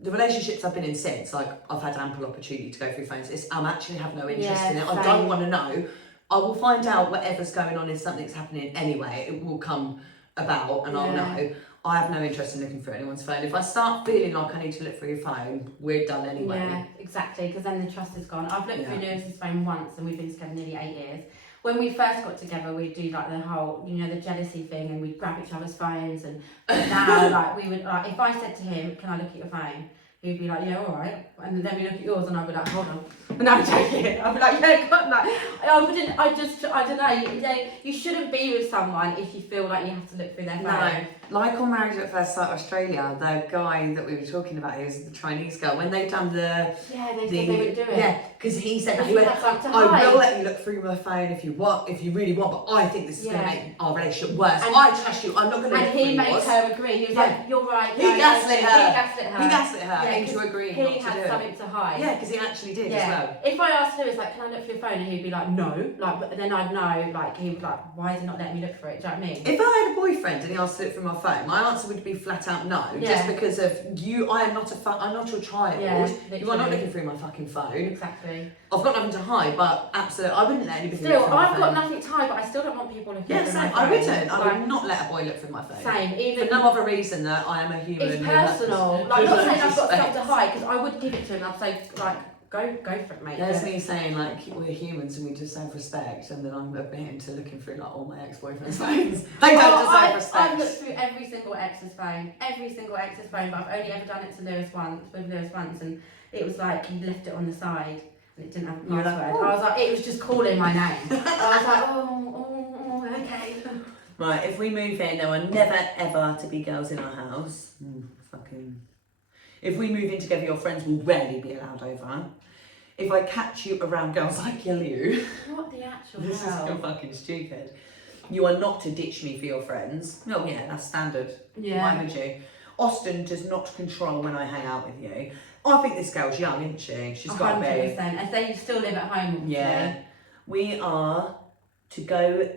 the relationships I've been in since, like I've had ample opportunity to go through phones. I'm actually have no interest Yeah, in it. I same. don't want to know. I will find out whatever's going on if something's happening anyway. It will come about, and I'll Yeah. know. I have no interest in looking through anyone's phone. If I start feeling like I need to look through your phone, we're done anyway. Yeah, exactly, because then the trust is gone. I've looked through Yeah. Lewis's phone once and we've been together nearly 8 years. When we first got together, we'd do like the whole, the jealousy thing, and we'd grab each other's phones. And but now, like, we would, like, if I said to him, "Can I look at your phone?" He'd be like, "Yeah, all right." And then we look at yours, and I'd be like, "Hold on." No, I'm joking. I'd be like, "Yeah, God, like, I don't know. You shouldn't be with someone if you feel like you have to look through their phone. No, like on Married at First Sight Australia, the guy that we were talking about, he was the Chinese girl, when they done the... Yeah, they said they would do it. Yeah, because he said, Because he went, he had something to I hide. will let you look through my phone if you you really want, but I think this is going Yeah. to make our relationship worse. And- I trust you, I'm not going to look And through he made yours. her agree. He was Yeah. like, "You're right." He yeah, gaslit her. He gaslit her. He gaslit her Yeah, into 'cause agreeing he not to had do something to hide. Yeah, because he actually did as well. If I asked Lewis, like, can I look for your phone? And he'd be like, no. Like, but then I'd know, like, he was like, why is he not letting me look for it? Do you know what I mean? If I had a boyfriend and he asked to look through my phone, my answer would be flat out no. Just because of you, I'm not your child. Yeah, you are not looking through my fucking phone. Exactly. I've got nothing to hide, but absolutely, I wouldn't let anybody look Still, through my I've phone. got nothing to hide, but I still don't want people looking Yeah, through same. my phone. I wouldn't. I Like, would not let a boy look through my phone. Same. Even for no other reason that I am a human. it's personal. Like, I'm not saying I've got stuff respect. to hide, because I would give it to him. I'd say, like, go for it, mate. There's me saying like we're humans and we deserve respect, and then I'm admitting to looking through like all my ex-boyfriends' phones. They don't deserve respect. I've looked through every single ex's phone, but I've only ever done it to Lewis once, and it was like he left it on the side and it didn't have a You were password. like, oh. I was like, it was just calling my name. I was like, oh, okay. Right, if we move in, there are never ever to be girls in our house. Fucking. If we move in together, your friends will rarely be allowed over. If I catch you around girls, I kill you. What the actual This is hell? so fucking stupid. You are not to ditch me for your friends. Oh yeah, that's standard. Yeah. Why would you? Austin does not control when I hang out with you. I think this girl's young, isn't she? She's got to be. 100%. And say you still live at home, obviously. Yeah. We are to go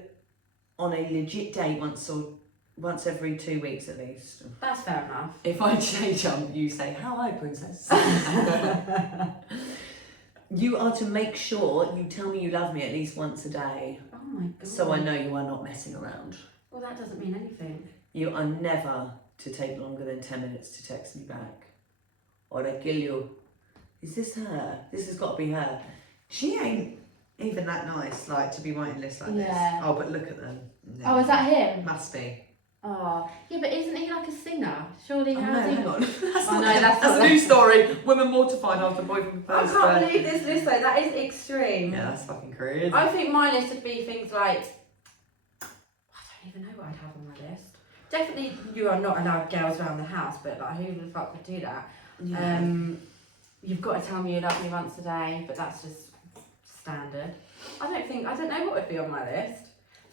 on a legit date once every 2 weeks at least. That's fair enough. If I jump, you say, "Hello, princess." You are to make sure you tell me you love me at least once a day, Oh my god. so I know you are not messing around. Well, that doesn't mean anything. You are never to take longer than 10 minutes to text me back, or I kill you. Is this her? This has got to be her. She ain't even that nice, like, to be writing lists like this. Oh, but look at them. Oh, is that him? Must be. Oh, yeah, but isn't he like a singer? Surely, Oh, no, how's he? hang on. That's Oh, not no, him. that's That's not a new him. story. Women mortified after boyfriend I proposed. can't believe this list though. That is extreme. Yeah, that's fucking crazy. I think my list would be things like, I don't even know what I'd have on my list. Definitely, you are not allowed girls around the house, but like, who the fuck would do that? Yeah. You've got to tell me you love me once a day, but that's just standard. I don't know what would be on my list.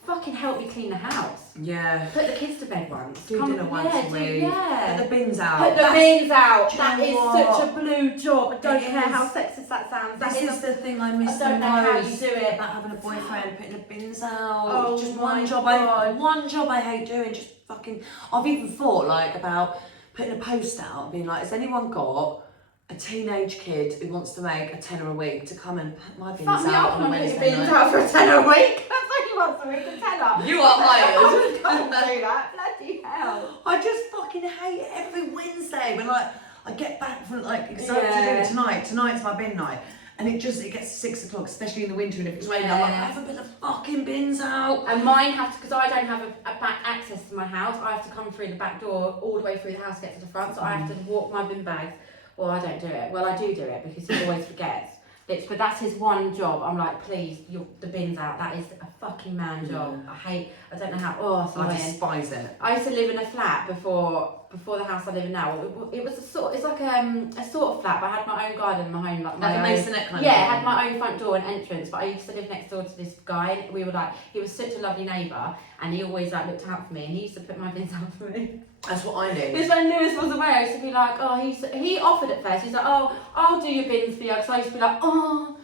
Fucking help me clean the house. Yeah. Put the kids to bed once. Do dinner once a week. Yeah. Put the bins out. Put the That's- bins out. do you That know is what? such a blue job. I don't It care how is. sexist that sounds. That This is is the thing I miss I don't the know how most you do it. about having a boyfriend, putting the bins out. Oh just my one job. God. One job I hate doing. Just fucking. I've even thought like about putting a post out and being like, has anyone got a teenage kid who wants to make a tenner a week to come and put my bins Fuck me out up on a when I put your Wednesday bins night? out for a tenner a week. That's only once a week, a tenner. You are I hired. can't do that. Bloody hell. I just fucking hate it every Wednesday when like I get back from like excited to Yeah. do it tonight. Tonight's my bin night. And it gets to 6 o'clock, especially in the winter, and if it's raining, I'm like, I Yeah. haven't put the fucking bins out. And mine have to, because I don't have a back access to my house, I have to come through the back door all the way through the house to get to the front, so I have to walk my bin bags. Well, I don't do it. Well, I do it because he always forgets. But that's his one job. I'm like, please, the bin's out. That is a fucking man job. I don't know how, it's I annoying. despise it. I used to live in a flat before the house I live in now. It was it's like a sort of flat, but I had my own garden, my own Like a masonette kind of yeah, I thing. had my own front door and entrance, but I used to live next door to this guy, and we were like, he was such a lovely neighbour, and he always like looked out for me, and he used to put my bins out for me. That's what I do. Because when Lewis was away, I used to be like, he offered at first, he's like, oh, I'll do your bins for you, because I used to be like, oh,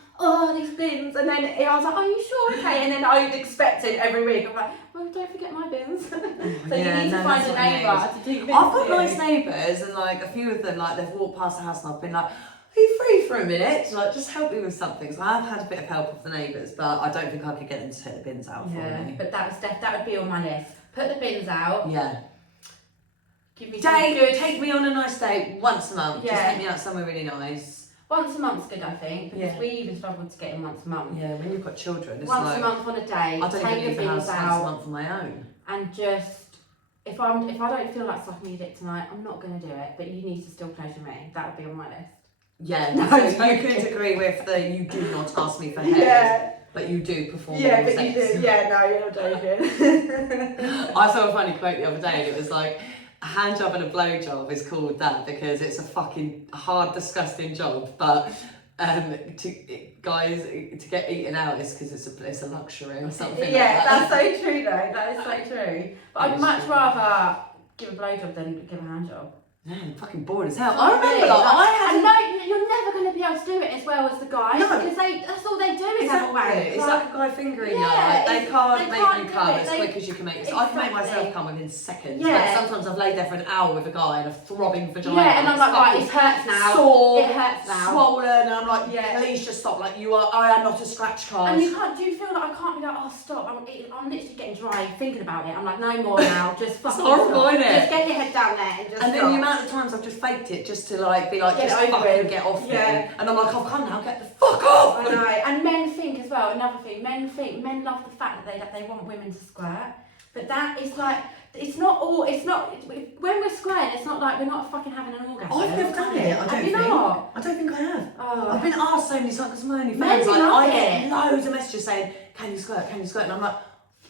these bins, and then I was like, are you sure? Okay, and then I'd expect it every week. I'm like, well, don't forget my bins. So Yeah, you need to no, find that's a what I neighbour need. to do bins I've got for you. nice neighbours, and like a few of them, like they've walked past the house, and I've been like, are you free for a minute? Like, just help me with something. So I've had a bit of help of the neighbours, but I don't think I could get them to take the bins out for me. But that would be on my list. Put the bins out. Yeah. Give me some good. Take me on a nice date once a month. Just Yeah. take me out somewhere really nice. Once a month's good, I think, because Yeah. we even struggled to get in once a month. Yeah, when you've got children, it's Once like a month on a day, I don't take even the leave the house bins once a out, month on my own. and just if I don't feel like sucking your dick tonight, I'm not gonna do it. But you need to still pleasure me. That would be on my list. Yeah, No, so I'm you joking. could agree with the you do not ask me for head, but you do perform oral sex. Yeah, no, you're not joking. I saw a funny quote the other day, and it was like, a hand job and a blow job is called that because it's a fucking hard, disgusting job, but guys to get eaten out is because it's a luxury or something. Yeah, like that. that's so true though. That is so true. But I'd It is much true. rather give a blowjob than give a hand job. Man, fucking bored as hell. I remember, I had. And no, you're never going to be able to do it as well as the guys because that's all they do is have a wank. It's like a guy fingering you. Yeah, They can't make you come as they- quick as you can make it. I can make myself Exactly. come within seconds. Yeah. But sometimes I've laid there for an hour with a guy and a throbbing vagina. Yeah, and I'm like, right, fucking it hurts now. Sore, It hurts now. swollen, and I'm like, Yeah. please just stop. Like I am not a scratch card. And you can't. Do you feel like I can't be like, oh stop? I'm literally getting dry thinking about it. I'm like, no more now. Just fucking horrible, stop. isn't it? Just get your head down there and just. And then stop. the amount of times I've just faked it just to like be like, Get just over fucking it. get off Yeah. me. And I'm like, oh come now, get the fuck off. I know. And men think as well. Another thing, men love the fact that they want women to squirt, but that is like. It's not all. It's not when we're squaring. It's not like we're not fucking having an orgasm. I've never done it. I don't Have you think. not? I don't think I have. Oh. I've been asked so many times because my only Men fans, like, love I it. get loads of messages saying, "Can you squirt? Can you squirt?" And I'm like,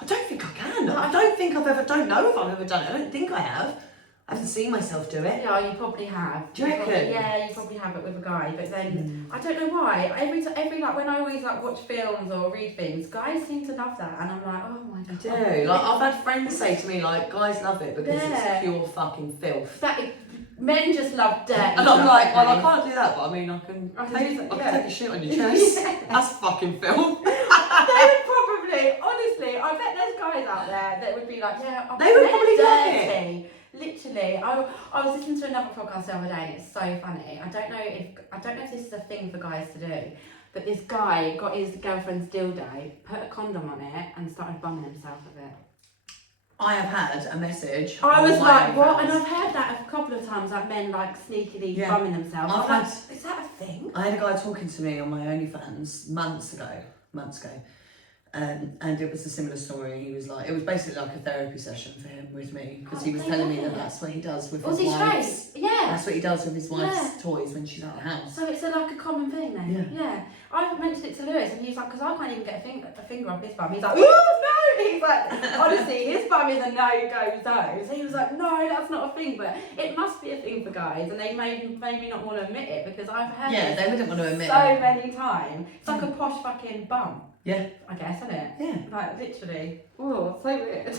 I don't think I can. No, I don't think I've ever. Don't know if I've ever done it. I don't think I have. I haven't seen myself do it. Yeah, you probably have. Do you reckon? Yeah, you probably have it with a guy, but then I don't know why. Every like when I always like watch films or read things, guys seem to love that, and I'm like, oh my god. I do. Like I've had friends say to me, like, guys love it because Yeah. it's pure fucking filth. Men just love dirt. And I'm like, well, I can't do that, but I mean, I can Yeah. take a shit on your chest. That's fucking filth. They would probably, honestly, I bet there's guys out there that would be like, yeah, They would probably love dirty. Literally, I was listening to another podcast the other day, and it's so funny. I don't know if this is a thing for guys to do, but this guy got his girlfriend's dildo, put a condom on it, and started bumming himself with it. I have had a message. I was on my like, what? And OnlyFans. I've heard that a couple of times, like men like sneakily Yeah. bumming themselves. I've I'm like, had- is that a thing? I had a guy talking to me on my OnlyFans months ago, and it was a similar story. He was like, it was basically like a therapy session for him with me because he was they telling me love that it. that's what he does with Was his he wife's. straight? Yeah. That's what he does with his wife's Yeah. toys when she's out of the house. So it's like a common thing then? Yeah. I mentioned it to Lewis and he's like, because I can't even get a finger off his bum. He's like, oh no! He's like, honestly, his bum is a no-go zone. So he was like, no, that's not a thing. But it must be a thing for guys and they maybe not want to admit it because I've heard it they wouldn't want to admit so it. many times. It's like a posh fucking bum. Yeah. I guess, isn't it? Yeah. Like, literally. Oh, so weird.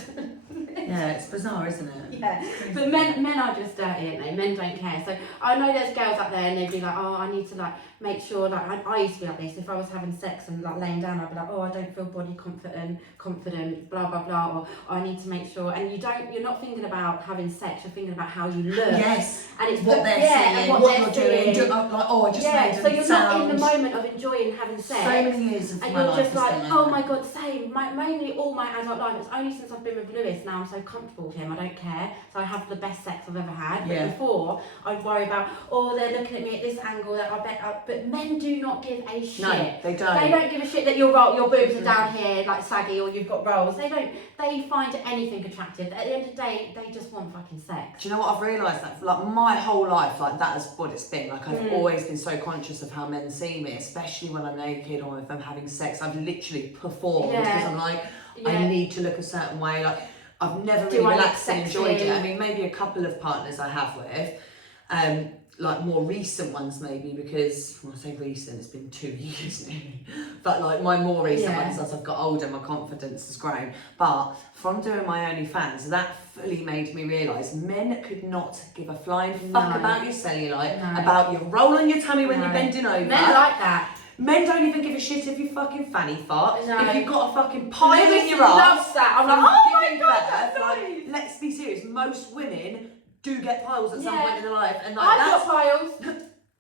Yeah, it's bizarre, isn't it? Yeah, but men are just dirty, aren't they? Men don't care. So I know there's girls out there and they'd be like, oh, I need to like make sure, like I used to be like this. If I was having sex and like laying down, I'd be like, oh, I don't feel body confident, blah blah blah, or I need to make sure. And you're not thinking about having sex. You're thinking about how you look. Yes. And it's What they're and saying, what what they're you're doing. doing. Like, oh, I just Yeah, made so you're sound. not in the moment of enjoying having sex. So many years of And my you're life just is like, spent oh that. my god, same. Mainly all my adult life. It's only since I've been with Lewis now I'm so comfortable with him. I don't care. So I have the best sex I've ever had. Yeah. But before, I'd worry about, oh, they're looking at me at this angle that I bet. But men do not give a shit. No, they don't. They don't give a shit that your boobs are down here like saggy or you've got rolls. They don't. They find anything attractive. At the end of the day, they just want fucking sex. Do you know what I've realised that for like my whole life, like that is what it's been. Like I've always been so conscious of how men see me, especially when I'm naked or if I'm having sex. I've literally performed Yeah. because I'm like, I Yeah. need to look a certain way. Like I've never Do really I look relaxed and enjoyed sexy? it. I mean, maybe a couple of partners I have with, like more recent ones maybe because when I say recent, it's been 2 years nearly. But like my more recent Yeah. ones, as I've got older, my confidence has grown. But from doing my OnlyFans, that fully made me realise men could not give a flying fuck No. about your cellulite, No. about your roll on your tummy when No. you're bending over. Men like that. Men don't even give a shit if you fucking fanny fart. No. If you've got a fucking pile Lewis in your ass. loves that. I'm from like, oh my giving God, birth, that's like, nice. let's be serious. Most women do get piles at some Yeah. point in their life, and like I've that's got piles.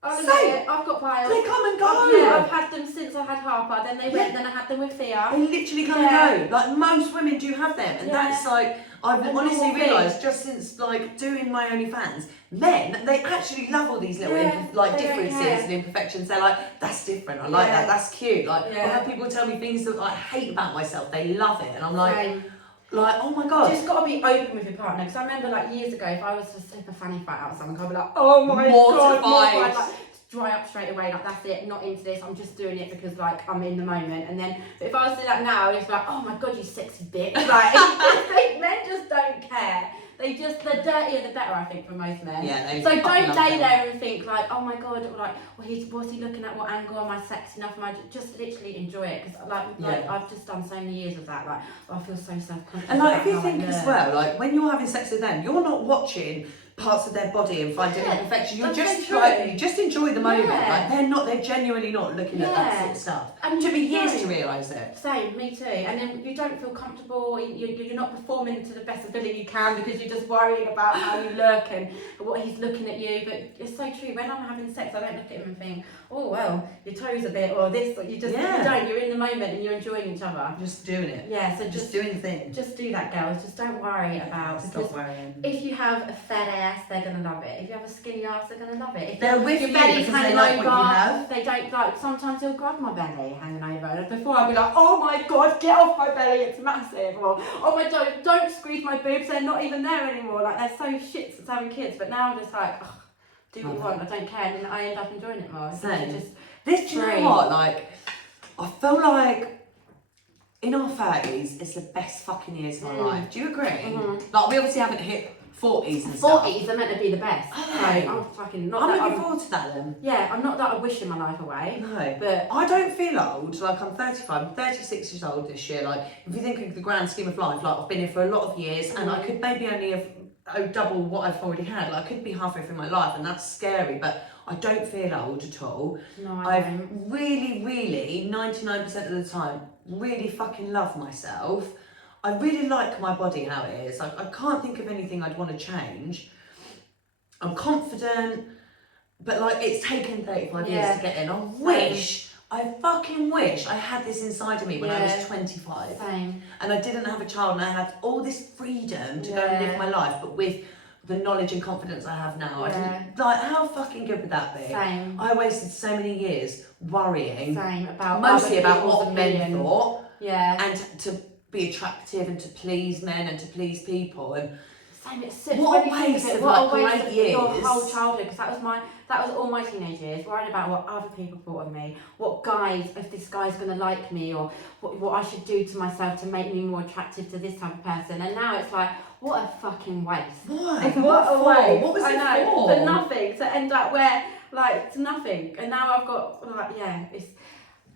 I'll admit Same. it, I've got piles. they come and go. Yeah, I've had them since I had Harper. Then they went. Yeah. Then I had them with Thea. They literally come Yeah. and go. Like most women do have them, and Yeah. that's like I've A honestly normal thing. realised just since like doing my OnlyFans, men they actually love all these little Yeah, like they don't differences care. and imperfections. They're like, that's different. I like Yeah. that. That's cute. Like Yeah. I have people tell me things that I hate about myself. They love it, and I'm like, Same. oh my god. Just gotta be open with your partner. Because I remember like years ago, if I was to slip a fanny fight out of something, I'd be like, oh my Mortified. god, mortified. Like, dry up straight away, like that's it, not into this, I'm just doing it because like I'm in the moment. And then but if I was to do that now, it's like, oh my god, you sexy bitch. Like men just don't care. They just, the dirtier the better, I think, for most men. Yeah, they so fucking don't love lay them. there and think like, oh my god, or like, well, what's he looking at? What angle am I sexy enough? Am I just literally enjoy it? Because like Yeah. I've just done so many years of that. Like I feel so self-conscious. And like if about you how I think as look. well, like when you're having sex with them, you're not watching parts of their body and finding imperfection. You're that's just so like, true. you just enjoy the moment. Yeah. Like they're genuinely not looking at that sort of stuff. And it took me you years don't. to realise it. Same, me too. And then you don't feel comfortable. You're not performing to the best ability you can because you're just worrying about how you look and what he's looking at you. But it's so true. When I'm having sex, I don't look at him and think, oh well, your toes a bit or this. Or you just you don't. You're in the moment and you're enjoying each other. Just doing it. Yeah. So just doing the thing. Just do that, girls. Just don't worry about. Stop worrying. If you have a fat ass, they're gonna love it. If you have a skinny ass, they're gonna love it. If they're with your you belly's because hanging they like over, what you have. they don't like. Sometimes he'll grab my belly hanging over, and before I'd be like, "Oh my god, get off my belly, it's massive," or "Oh my god, don't squeeze my boobs, they're not even there anymore." Like they're so shit since having kids, but now I'm just like, ugh, do what you want, I don't care, and then I end up enjoying it more. So just this, do you know what? Like, I feel like in our 30s, it's the best fucking years of my life. Do you agree? Like, we obviously haven't hit 40s and stuff. 40s are meant to be the best. So I'm fucking not. I'm looking forward to that then. Yeah, I'm not that I'm wishing my life away. No, but I don't feel old. Like I'm 35, I'm 36 years old this year. Like if you think of the grand scheme of life, like I've been here for a lot of years, and I could maybe only have double what I've already had. Like I could be halfway through my life, and that's scary. But I don't feel old at all. No, I don't. really, 99% of the time, really fucking love myself. I really like my body how it is. Like I can't think of anything I'd want to change. I'm confident, but like it's taken 35 years to get in. I fucking wish I had this inside of me when I was 25. Same. And I didn't have a child and I had all this freedom to go and live my life, but with the knowledge and confidence I have now. I didn't, like, how fucking good would that be? Same. I wasted so many years worrying. Same. About mostly about what opinion. men thought. Yeah. And to be attractive and to please men and to please people. And same, it's such what a waste of like great years. Your whole childhood, because that was all my teenage years, worrying about what other people thought of me, what guys, if this guy's gonna like me, or what I should do to myself to make me more attractive to this type of person. And now it's like, what a fucking waste. Why? What a waste. What was it for? for? For nothing, to end up where, like, to nothing. And now I've got, like, it's,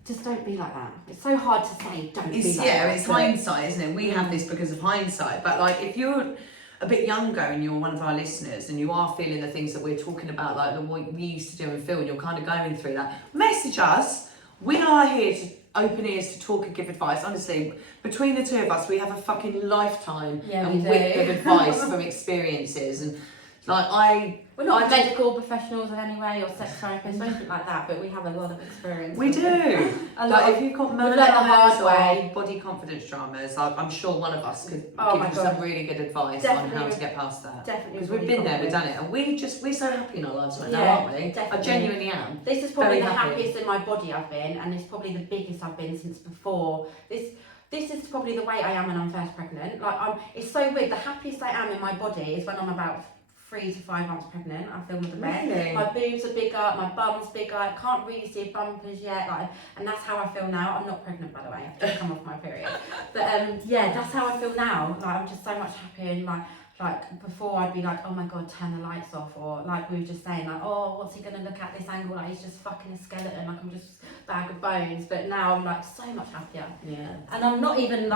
just don't be like that. It's so hard to say, don't be like that. Yeah, it's hindsight, isn't it? We have this because of hindsight. But like, if you're a bit younger and you're one of our listeners and you are feeling the things that we're talking about, like the what we used to do and feel, and you're kind of going through that, message us. We are here to open ears to talk and give advice. Honestly, between the two of us, we have a fucking lifetime and width of advice from experiences. And like we're not medical professionals in any way, or sex therapists or anything like that, but we have a lot of experience. We do. Like if you've got melodramas or body confidence dramas, I'm sure one of us could give you some really good advice on how to get past that. Definitely. Because we've been there, we've done it, and we're so happy in our lives right now, aren't we? Definitely. I genuinely am. This is probably the happiest in my body I've been, and it's probably the biggest I've been since before. This is probably the way I am when I'm first pregnant. Like it's so weird. The happiest I am in my body is when I'm about 3 to 5 months pregnant. I feel the best. Really? My boobs are bigger, my bum's bigger. I can't really see bumpers yet, and that's how I feel now. I'm not pregnant, by the way. I've just come off my period. But yeah, that's how I feel now. Like I'm just so much happier, and like before I'd be like, oh my god, turn the lights off, or like we were just saying, like, oh, what's he gonna look at this angle? Like he's just fucking a skeleton. Like I'm just a bag of bones. But now I'm like so much happier. Yeah. And I'm not even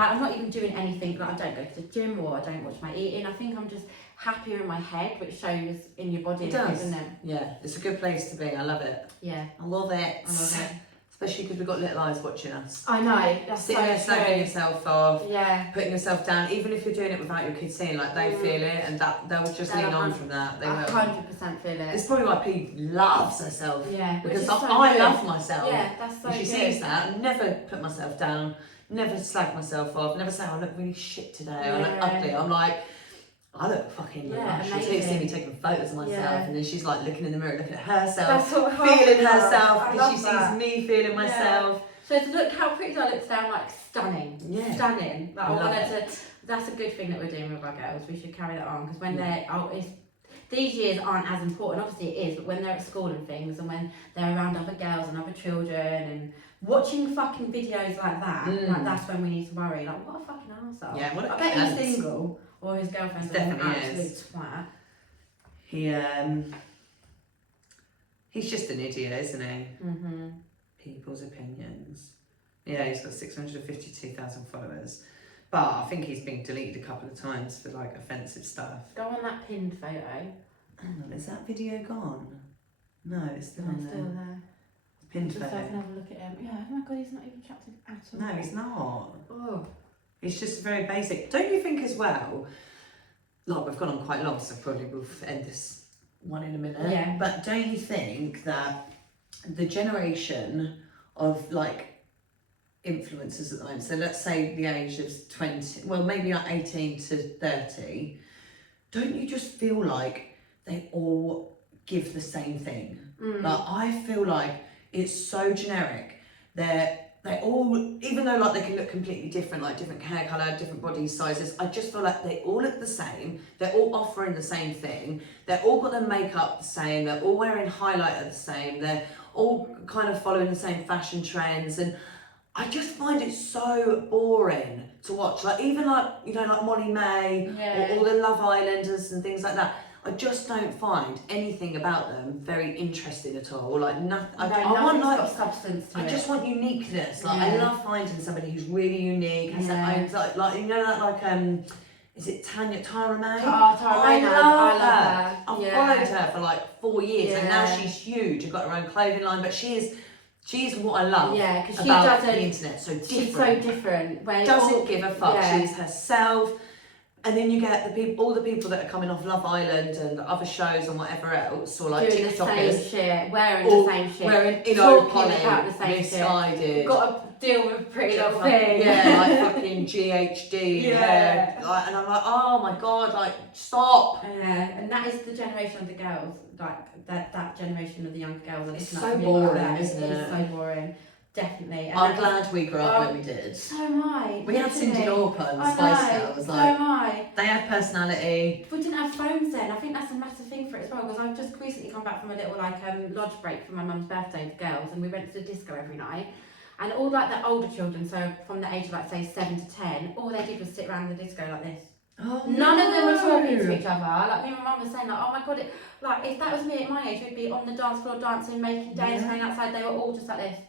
doing anything. Like I don't go to the gym or I don't watch my eating. I think I'm just happier in my head, which shows in your body. It does. Isn't it? Yeah, it's a good place to be. I love it. Yeah. I love it. I love it. Especially because we've got little eyes watching us. I know. That's Sitting there slagging yourself off. Yeah. Putting yourself down, even if you're doing it without your kids seeing, like they feel it, and that they'll just lean on from that. They will. 100% feel it. It's probably why Pete loves herself. Yeah. Because so I love myself. Yeah, that's so If she good. sees that, never put myself down, never slag myself off, never say I look really shit today, I look ugly. I'm like, I look fucking lush. She'll see me taking photos of myself, and then she's like looking in the mirror, looking at herself, feeling herself, because she sees me feeling myself. So to look how pretty I look today, I'm like stunning. Yeah. Stunning. Like, I wanted it. to. That's a good thing that we're doing with our girls. We should carry that on, because when these years aren't as important. Obviously it is, but when they're at school and things, and when they're around other girls and other children and watching fucking videos like that, like that's when we need to worry. Like, what a fucking arsehole. Yeah, what a I bet cunt. he's single, or his girlfriend's an absolute twat. He's just an idiot, isn't he? Mm-hmm. People's opinions. Yeah, he's got 652,000 followers. But I think he's been deleted a couple of times for like offensive stuff. Go on that pinned photo. Hang on, is that video gone? No, it's still No, on it's there. still there. Pinned Just so I photo. can have a look at him. Yeah, oh my god, he's not even attractive at all. No, he's not. Oh. It's just very basic. Don't you think as well, like we've gone on quite long, so probably we'll end this one in a minute. Yeah. But don't you think that the generation of like influencers at the moment, so let's say the age of 20, well maybe like 18 to 30, don't you just feel like they all give the same thing? Like I feel like it's so generic. They all, even though like they can look completely different, like different hair colour, different body sizes, I just feel like they all look the same. They're all offering the same thing. They're all got their makeup the same. They're all wearing highlighter the same. They're all kind of following the same fashion trends. And I just find it so boring to watch. Like even like, you know, like Molly May or all the Love Islanders and things like that. I just don't find anything about them very interesting at all. Like nothing. I want like got substance to I it. just want uniqueness. Like I love finding somebody who's really unique, has their own like you know that like is it Tara May? Tara May. I love her. I've Yeah. followed her for like 4 years and now Yeah. she's huge and got her own clothing line. But she's what I love Yeah, because she about doesn't. the internet. So different. She's so different. Where Doesn't give a fuck. Yeah. She's herself. And then you get the people, all the people that are coming off Love Island and other shows and whatever else, or like doing the TikTokers, same shit, wearing all the same shit, wearing talking Poly, about the same shit. misguided. Got to deal with Pretty Little Thing. Yeah, like fucking GHD. Yeah. Like, and I'm like, oh my god, like stop. Yeah, and that is the generation of the girls, like that generation of the younger girls. It's looking so up to me like boring, that. isn't it? It's so boring, definitely. And I'm that glad we grew up Oh, when we did. So am I. We had Cyndi literally. Lauper and I Spice know, Girls. so Like am I. they had personality. We didn't have phones then. I think that's a massive thing for it as well, because I've just recently come back from a little like lodge break for my mum's birthday with girls, and we went to the disco every night. And all like the older children, so from the age of like say 7 to 10, all they did was sit around the disco like this. Oh, None of them were talking to each other. Like me and my mum was saying, like, oh my god, like if that was me at my age, we'd be on the dance floor dancing, making dance, playing outside. They were all just like this.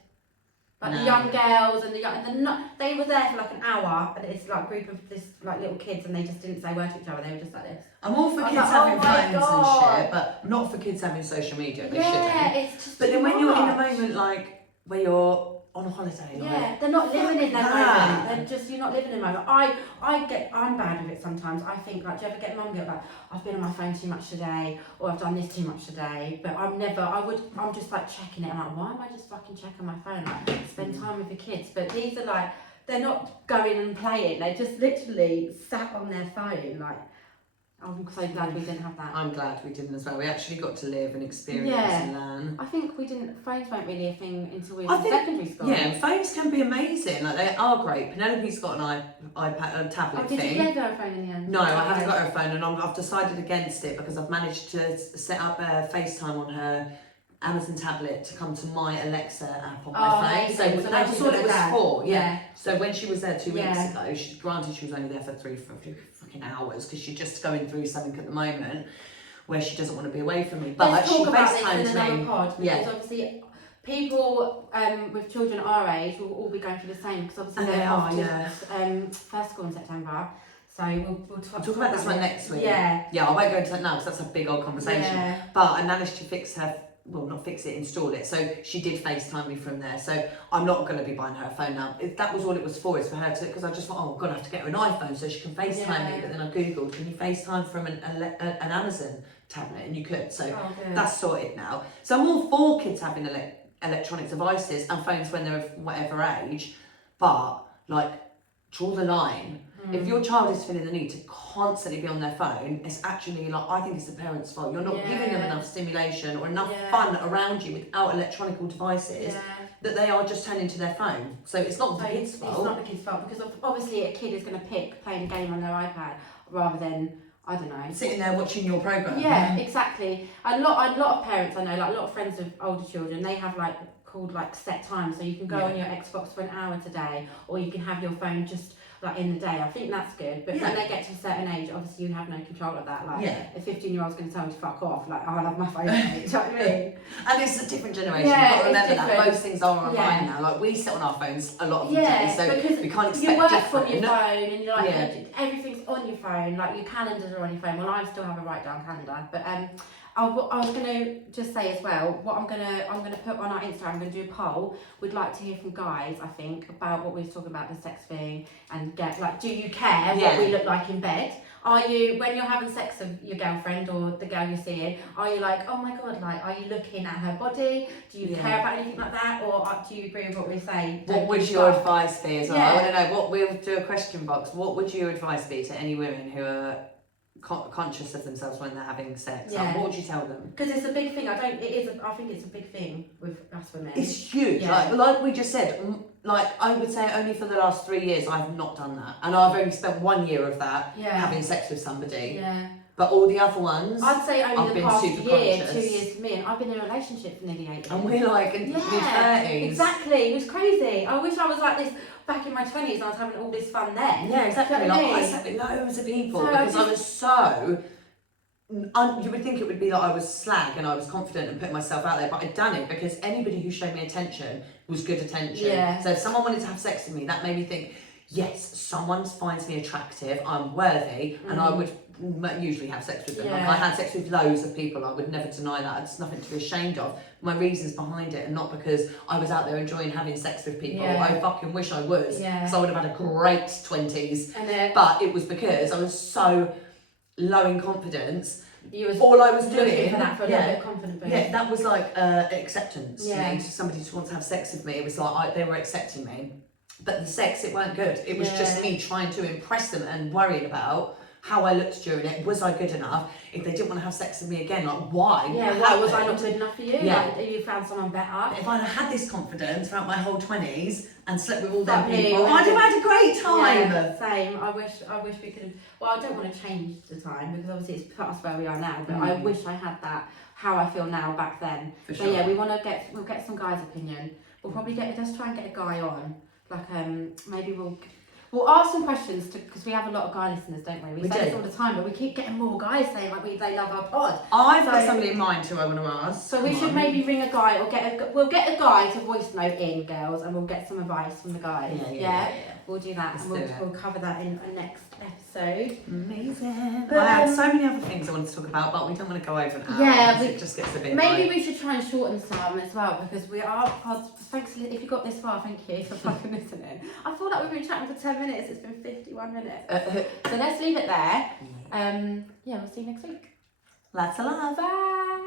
Like the young girls and they were there for like an hour, and it's like a group of this like little kids, and they just didn't say a word to each other. They were just like this. I'm all for I was kids like, having oh my phones and God. shit, but not for kids having social media. They Yeah, shouldn't. it's just. But then too when you're in a much. moment like where you're on a holiday, like, Yeah, they're not living in that that. moment. They're just, you're not living in the moment. I'm bad with it sometimes. I think, like, do you ever get mum guilt, like, I've been on my phone too much today, or I've done this too much today, but I'm just like checking it. I'm like, why am I just fucking checking my phone? Like, spend time with the kids. But these are like, they're not going and playing. They're just literally sat on their phone, like, I'm so glad we didn't have that. I'm glad we didn't as well. We actually got to live and experience Yeah. and learn. I think phones weren't really a thing until we were I in think- secondary school. Yeah, phones can be amazing. Like they are great. Penelope's got an iPad, a tablet Oh, did thing. you get her a phone in the end? No, I haven't got her phone, and I've decided against it because I've managed to set up FaceTime on her Amazon tablet to come to my Alexa app on my phone. So amazing. So that was when all she it was was there. for. Yeah. Yeah. So when she was there 2 weeks Yeah. ago, granted she was only there for three fucking hours because she's just going through something at the moment where she doesn't want to be away from me. But Let's she talk about this in FaceTimed another me. pod, because Yeah. obviously people with children our age will all be going through the same, because obviously And they're they are, off yeah. to first school in September. So we'll Talk about this one next week. Yeah. Yeah, I won't go into that now because that's a big old conversation. Yeah. But I managed to not fix it, install it. So she did FaceTime me from there. So I'm not going to be buying her a phone now. That was all it was for, is for her to, because I just thought, oh, I'm going to have to get her an iPhone so she can FaceTime me. But then I Googled, can you FaceTime from an Amazon tablet? And you could. So that's sorted now. So I'm all for kids having electronic devices and phones when they're of whatever age. But, like, draw the line. If your child is feeling the need to constantly be on their phone, it's actually like, I think it's the parents' fault. You're not giving them enough stimulation or enough fun around you without electronic devices that they are just turning to their phone. So it's not the kids' fault. It's not the kids' fault, because obviously a kid is going to pick playing a game on their iPad rather than, I don't know, Sitting there watching your programme. Yeah, exactly. A lot of parents I know, like a lot of friends of older children, they have like called like set time, so you can go on your Xbox for an hour today, or you can have your phone just like in the day. I think that's good, but when they get to a certain age, obviously you have no control of that. Like a 15-year-old's going to tell me to fuck off. Like, I'll have my phone. Do you know what I mean? And it's a different generation. Yeah, You've got to remember it's that most things are online now. Like we sit on our phones a lot of the day, so because we can't expect you work different. from your phone, and you're like everything's on your phone. Like your calendars are on your phone. Well, I still have a write down calendar, but I was gonna just say as well. What I'm gonna put on our Instagram. I'm gonna do a poll. We'd like to hear from guys. I think about what we were talking about, the sex thing, and get like, do you care what we look like in bed? Are you, when you're having sex with your girlfriend or the girl you're seeing, are you like, oh my god, like, are you looking at her body? Do you care about anything like that, or do you agree with what we say? What would your advice be as well? I want to know. What we'll do a question box. What would your advice be to any women who are conscious of themselves when they're having sex? Like, what would you tell them? Because it's a big thing. I think it's a big thing with us women. It's huge. Like we just said, like I would say only for the last 3 years I've not done that, and I've only spent 1 year of that having sex with somebody. But all the other ones, I'd say only the past year, conscious. 2 years for me, and I've been in a relationship for nearly 8 years. And we're like in mid-30s. Exactly, it was crazy. I wish I was like this back in my 20s and I was having all this fun then. Yeah, exactly. You know Like, I sat with loads of people because I was so... you would think it would be like I was slag and I was confident and putting myself out there, but I'd done it because anybody who showed me attention was good attention. So if someone wanted to have sex with me, that made me think, yes, someone finds me attractive, I'm worthy, and I would usually have sex with them. Like, I had sex with loads of people, I would never deny that. It's nothing to be ashamed of. My reasons behind it, and not because I was out there enjoying having sex with people. I fucking wish I was, because I would have had a great 20s. But it was because I was so low in confidence. All I was doing for that, for a little bit of confidence. Yeah, that was like acceptance to me. Somebody just wants to have sex with me. It was like they were accepting me. But the sex, it weren't good. It was just me trying to impress them and worried about how I looked during it. Was I good enough? If they didn't want to have sex with me again, like why? Yeah, why was I not good enough for you? Yeah. Like, you found someone better. If I'd had this confidence throughout my whole 20s and slept with all them people, I'd have had a great time. Yeah, same. I wish we could have. Well, I don't want to change the time because obviously it's put us where we are now. But I wish I had that. How I feel now back then. For so sure. yeah, we'll get some guys' opinion. We'll probably let's try and get a guy on. Like maybe we'll ask some questions because we have a lot of guy listeners, don't we? We say this all the time, but we keep getting more guys saying like they love our pod. I've got somebody in mind who I want to ask. So we should maybe ring a guy or we'll get a guy to voice note in, girls, and we'll get some advice from the guys. Yeah. We'll do that, and we'll cover that in our next episode. Amazing. But I had so many other things I wanted to talk about, but we don't want to go over now. Yeah, it just gets a bit. Maybe we should try and shorten some as well because we are pods. Thanks if you got this far. Thank you for fucking listening. I feel like we've been chatting for 10 minutes. It's been 51 minutes. So let's leave it there. Yeah, we'll see you next week. Lots of love. Bye.